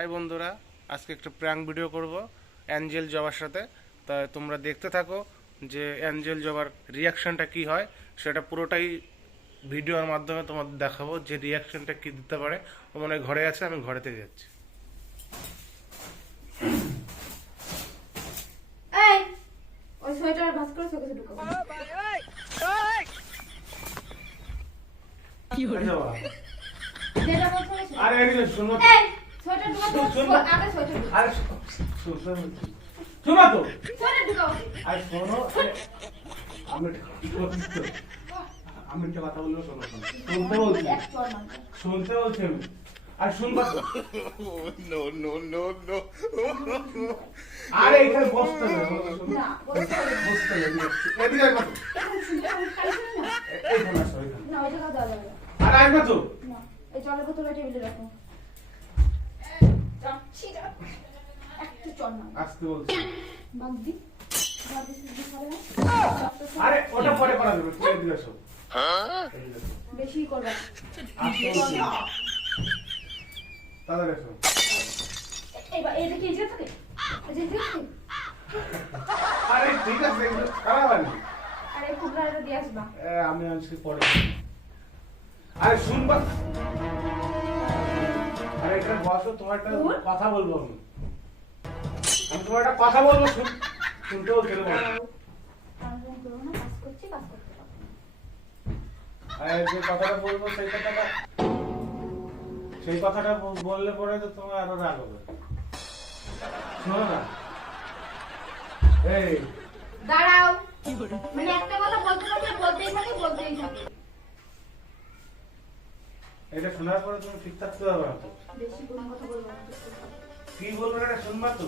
High বন্ধুরা, আজকে একটা প্র্যাঙ্ক ভিডিও করব অ্যাঞ্জেল জবার সাথে। তাই তোমরা দেখতে থাকো যে অ্যাঞ্জেল জবার রিয়াকশনটা কি হয়, সেটা পুরোটাই ভিডিওর মাধ্যমে তোমাদের দেখাবো যে রিয়াকশনটা কি দিতে পারে। ও মনে হয় ঘরে আছে, আমি ঘরেতে যাচ্ছি। এই ওই সোয়েটার ভাঁজ করে চোখে ঢুকাবো। যেটা বলছো না সেটা। আরে শোনো, এই সোয়েটার ঢুকাবো। আগে সোয়েটার ঢুকাবো। আরে শোনো তো, সোয়েটার ঢুকাবো। আরে শোনো, আমি আমি একটা কথা বলবো, শোনো শোনো, শুনতে বলছি, এক চড় মারবো। শুনতে বলছি আমি। আর শুনবা তো? আরে এখানে বসতে হবে, না, বলতে হবে না। বসতে হবে, এদিকে আসবা তো। এখন শুনতে হবে, খালি শুনি না। এইখানে আসো, এইখানে। না, ওই জায়গায় দেওয়া যাবে না। আরে আসবা তো। না, এই জলের বোতলে টেবিলে রাখো। যাচ্ছি না। একটু চড় মারবো। আসতে বলছি। বাগদি। বাগদি সুদ্ধি খাবে না? আরে ওটা পরে করা যাবে, তুমি এদিকে আসো। এদিকে আসো। বেশি করবা। আসতে বলছি। তাড়াতাড়ি আসো। এইবার এই দেখি এই যে থাকে। এই যে থাকে। আরে ঠিক আছে, এগুলো খারাপ হয়নি। আরে কুবরাটা দিয়ে আসবা। আমি আজকে পরে। আরে শুনবা। আরে এখানে বসো, তোমার একটা কথা বলবো আমি। আমি তোমার একটা কথা বলবো, শুনতে বলতে বলো। টানটান করো না, কাজ করছি, কাজ করতে পারবো না। আরে যে কথাটা বলবো সেই কথাটা বললে পরে তো তোমার আরো রাগ হবে। শোনো না, এই দাঁড়াও। মানে একটা কথা বলতে থাকলে বলতেই থাকে। এটা শোনার পরে তুমি ঠিক থাকতে পারবে না তো। বেশি কোনো কথা বলবো না। কি বলবো এটা শুনবা তো।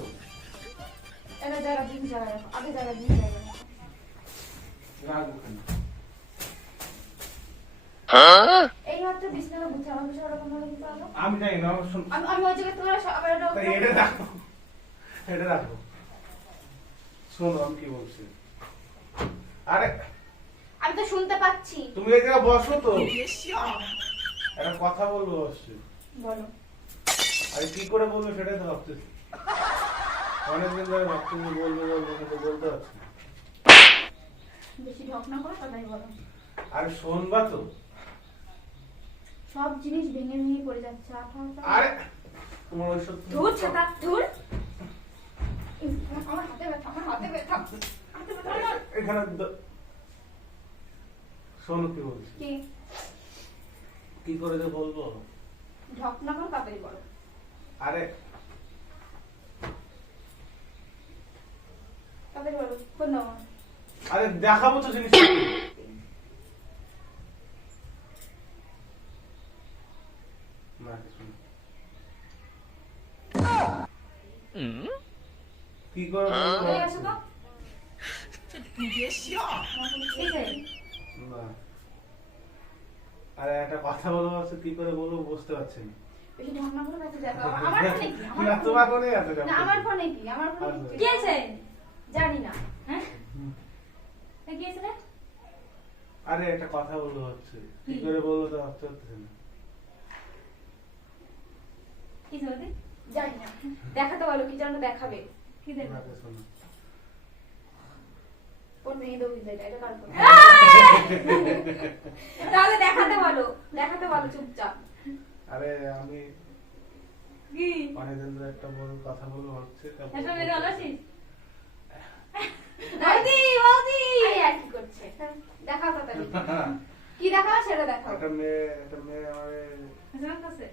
এটা জায়গা দিন জায়গা রাখো। আগে জায়গা দিন জায়গা রাখো। রাগ ওখানে। এই মাত্র বিছানা গুছানো বিষয় ওরকম ভাবে দিতে হবে। আমি জানি না, আমার শুন। আমি ওই জায়গায় তোমার আবার তাই এটা রাখো, এটা রাখো। শোনো আমি কি বলছি। আরে আমি তো শুনতে পাচ্ছি। তুমি এই জায়গায় বসো তো, একটা কথা বলবো অবশ্যই। বলো। আরে কি করে বলবো সেটাই তো ভাবতেছি। অনেকদিন ধরে ভাবতেছি বলবো কিন্তু বলতে পারছি না। বেশি ঢক না করো, তাই বলো। আরে শোনবা তো। সব জিনিস ভেঙে ভেঙে পড়ে যাচ্ছে। আরে তোমার ওই সব ধুর ছাতা ধুর। আমার হাতে ব্যথা, আমার হাতে ব্যথা। হাতে ব্যথা আমার। এখানে শোনো কি বলছি। কি করে যে বলবো। ঢক না করো, তাড়াতাড়ি বলো। আরে তাড়াতাড়ি বলো। ফোন দাও আমার। আরে দেখাবো তো জিনিসটা। না কিছু না। কি করে বলবো? এই আসো তো। এই যে, না। আরে একটা কথা বলবো আছে, কি করে বলবো বুঝতে পারছি না। বেশি ঢক না করো, তাড়াতাড়ি দেখো। আমার ফোনে কি? না, তোমার ফোনে আছে না, আমার ফোনে কি? আমার ফোনে কি? কি আছে? জানি না। হ্যাঁ? কি আছে রে? আরে একটা কথা বলবো হচ্ছে, কি করে বলবো তো ভাবতে পারতেছি না। কি বলতে? জানি না। দেখাতে বলো, কি যেন দেখাবে। কি দেখবে? না, শোনো। কোন মেয়ে দৌড়ি দেয়? এটা কার ফোন? তাহলে দেখাতে বলো চুপচাপ। আরে আমি কি? অনেকদিন ধরে একটা কথা বলবো হচ্ছে, তারপর এটা মেরে আলাসিস? বৌদি! আরে আর কি করছে? দেখাও তাড়াতাড়ি। কি দেখাও সেটা দেখাও। একটা মেয়ে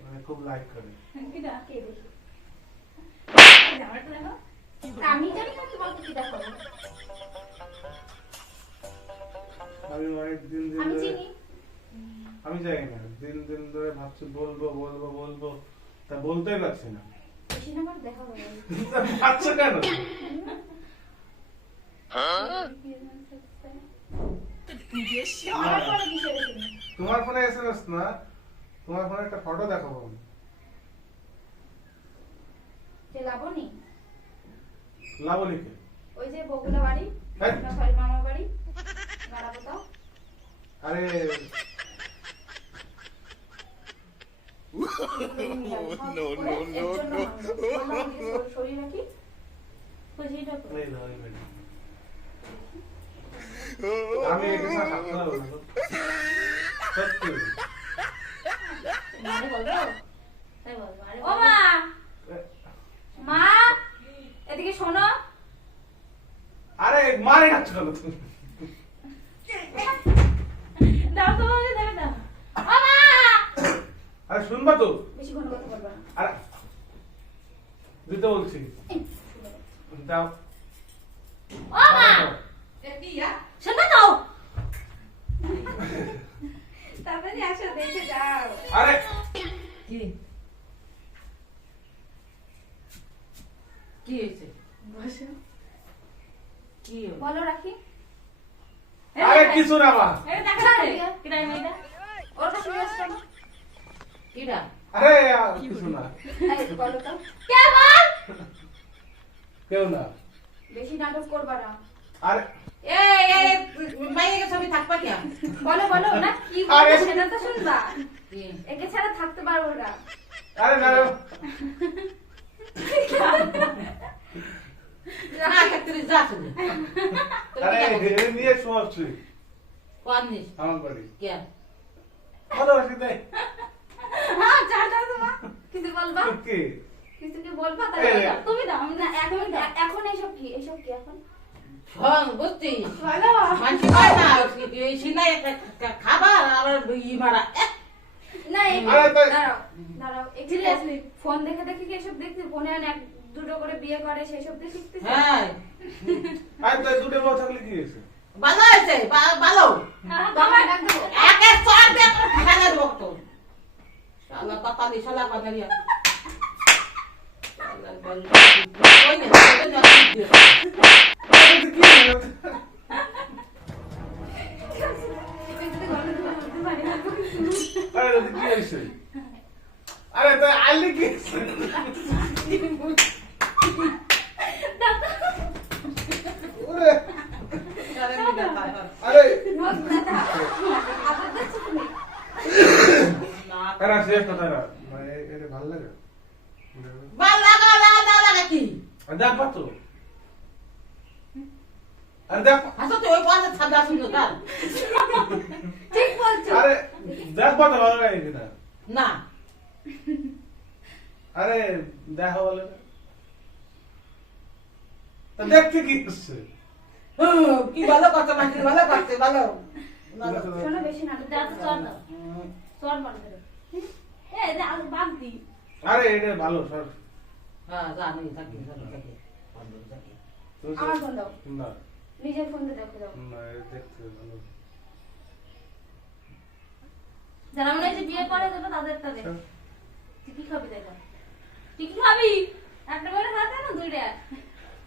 মানে খুব লাইক করে। কিটা? কে দেখি? আমারটা দেখো। আমি জানি না তোমাকে কি দেখাবো। আমি অনেকদিন আমি ধরে, চিনি। আমি জানি না, দিন ধরে ভাবছি বলবো তা বলতেই পারছি না। বেশি না করে দেখাবো। পারছো কেন? আমার ফোনে কি সেরেছে? তোমার ফোনে এসএমএস না, তোমার ফোনে একটা ফটো দেখাবো আমি। যে লাবণী? লাবণীকে। ওই যে বগুলা বাড়ি, হ্যাঁ? না সরি মামা বাড়ি, গাড়া কোথাও। আরে নো নো নো নো শরীর নাকি খুশিটা তো এই নাও, এই মেয়ে। আমি একে সাথে থাকতে পারবো না গো। সত্যি। মানে বলবো তাই বলবো আরে ও মা মা এদিকে শোনো আরে মারে যাচ্ছ কেন তুমি? দাও তো বলে দাও দাও ও মা আরে শুনবা তো? বেশি ঘন কথা বলবা না আরে দিতে বলছি। দাও। ও মা শুনবা তো তাড়াতাড়ি আসো দেখে যাও আরে কি কি হয়েছে? বসো কি হলো? বলো রাখি আরে কিছু না মা। এটা দেখা যাচ্ছে কি টাইম এটা ওর কাছে নিয়ে আসো কিরা? আরে কিছু না। এই বলো তো কে বল কেউ না। বেশি নাটক করবা না আরে এই এই মাইকে ছবি থাকবা কি? বলো বলো না কি আরে। বলবো সেটা তো শুনবা কি? একে ছাড়া থাকতে পারবো না আরে না না। না থাকতে যা শুনে। আরে এ নিয়ে শোয়াচ্ছি কোন নিস? আমার বাড়ি। কি? ভালোবাসি তাই। হ্যাঁ ছাড় দাও তো মা কিছু বলবা কি? কিছু কি বলবা তাহলে এই। দাও। তুমি দাও না এখন এখন এইসব কি এখন হ্যাঁ বুঝছিস? বলো মানছি কয় না এই সিনাই একটা খাবার আবার ই মারা না এই আরে তাই- দাঁড়াও দাঁড়াও সিরিয়াসলি ফোন দেখে দেখে কি এসব দেখতে ফোনে এক দুটো করে বিয়ে করে সেসব দিয়ে শিখতেছে হ্যাঁ আরে তো দুটো বউ থাকলে কি হয়েছে? ভালো হয়েছে ভালো তোমার ডাক দেবো একে চর দিয়ে ফেলে দেবো তো শালা পাতালি শালা পাতালি শালা বল কই না আরে তো কি হলো? একটু গলা ধরে বলতে পারি না তো কিছু। আরে তো কি হয়েছে? আরে তো আইলি কি হয়েছে? ওরে আরে রোজ ব্যথা। আবার দেখছো তুমি? আরে শেষ কথা না মানে এটা ভালো লাগে ভাল লাগা কি আর দেখ পাতো আরে দেখ আসলে ওই পাশে ছাদা শুনো তার ঠিক বলছো। আরে দেখ পাতো ভালো লাগে কিনা না আরে দেখো বলে তা দেখতে কি করছে কি ভালো কথা মানছি ভালো করছে ভালো শোনো বেশি নাটক দাও তো চল দাও চল বন্ধ করে এই যে আলু বাদ দি আরে এটা ভালো সর হ্যাঁ জানি থাকি থাকি আমার ফোন দাও না নিজের ফোন দিয়ে দেখো দাও না এটা দেখতে ভালো যারা মনে হচ্ছে বিয়ে করে তো তাদেরটা দেখ তুই কি খাবি দেখা তুই কি খাবি একটা করে খাতে না দুইটা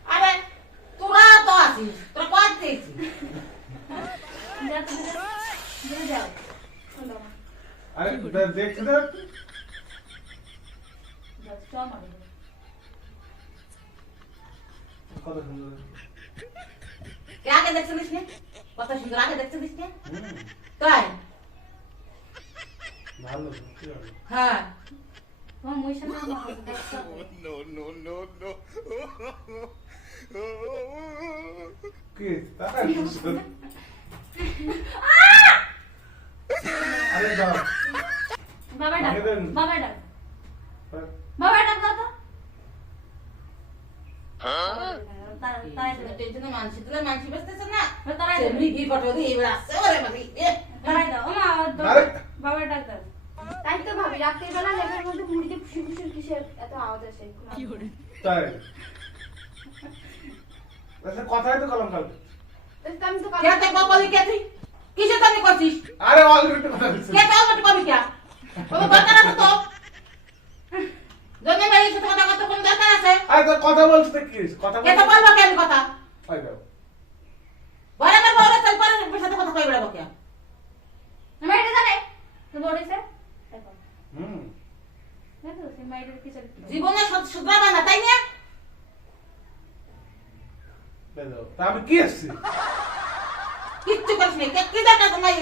আরে তোরা তো আছিস তোরা কত দিয়েছিস যা তো দিয়ে যাও ফোন দাও আরে দেখতে দেখ যাও চল মারো কত সুন্দর কে আগে দেখছিলিস নে কত সুন্দর আগে দেখছিলিস নে হুম, তাই ভালো কি হবে হ্যাঁ তোমার মুই সাথে আমার দেখছো কি তারা আরে দাও বাবা ডাক আগে দেন। বাবা ডাক বাবা ডাক দাও তো তারাই দাও টেনশনে মানসি তুলে মানসি বেসতেছ না তারাই দাও সেমনি কি ফটো দিয়ে এবার আসছে ওরে বাড়ি তারাই দাও ওমা আরে। বাবা ডাক দাও তাই তো ভাবি রাতের বেলা লেখার মধ্যে মুড়িতে খুশি খুশি কিসের এত আওয়াজ আসে তাই আচ্ছা কথাই তো কলম কাল আমি তো কে তে বলি কে তুই কিসে তুমি করছিস আরে অলরেডি কথা বলছি কে তো অলরেডি কবি কে ও দরকার আছে তো জন্য ভাই সাথে কথা কত কোন দরকার আছে আরে তো কথা বলছিস তো কি হয়েছে? কথা কে তো বলবো কেন কথা আই দাও বলে না বলে তাই পরে সাথে কথা কই বেড়াবো কে আমি এটা জানে তো বলেছে দেখো হুম দেখো সে মাইরের কি চলে জীবনে শুধরাবা না তাই না দাও তা আমি কি আসছি কিচ্ছু করিস না কি দরকার তোমার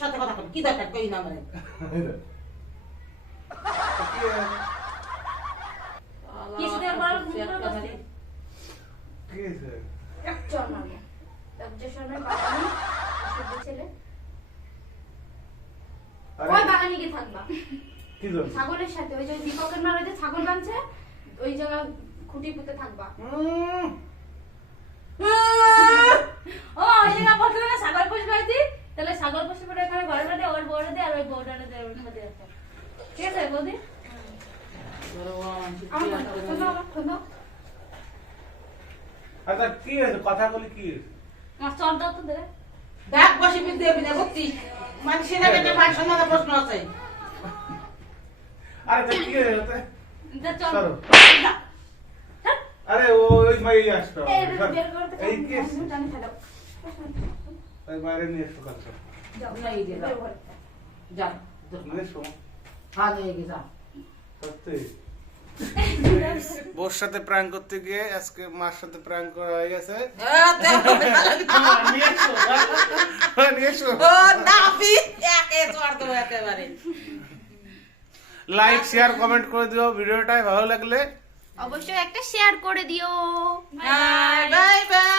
সাথে কথা কই কি দরকার কই না মানে এই দাও। কিস দেওয়ার পর মুখ করে বসতি কি হয়েছে? চল মারবো যে সময় বাগানি শুদ্ধ ছেলে আরে, ওই বাগানে গিয়ে থাকবা কি জন্য? ছাগলের সাথে ওই যে দীপকের মারা যে ছাগল বানছে ওই জায়গা খুঁটি পুঁতে থাকবা ও ওই জায়গা বলতে না ছাগল পুষবে আইতি তাহলে ছাগল পুষবে পরে এখানে ঘরে দে ওর বউরে দে আর ওই বউটা দে ওর মধ্যে রাখতে ঠিক আছে বৌদি আমার খোঁজো আচ্ছা কি হয়েছে কথা বলি কি হয়েছে? আমার চল দাও তো দে দেখ বসে বিদ্যে বিনা করছি মানুষের না কেটে মান সম্মানের প্রশ্ন আছে আরে তা কি হয়েছে? দে চল সরো। যা। আরে ওই মাই আসতো এই বের করতে এই কি জানি ফেলো ওই বাইরে নিয়ে এসো কালকে যাও না, এই যে যাও। বের করতে। যা নিয়ে এসো হ্যাঁ নিয়ে গিয়ে যা সত্যি বোর সাথে প্র্যাঙ্ক করতে গিয়ে আজকে মার সাথে প্র্যাঙ্ক করা হয়ে গেছে নিয়ে এসো নিয়ে এসো ও না ফির একে চড় দেবো একেবারে লাইক শেয়ার কমেন্ট করে দিও ভিডিওটা ভালো লাগলে অবশ্যই একটা শেয়ার করে দিও বাই বাই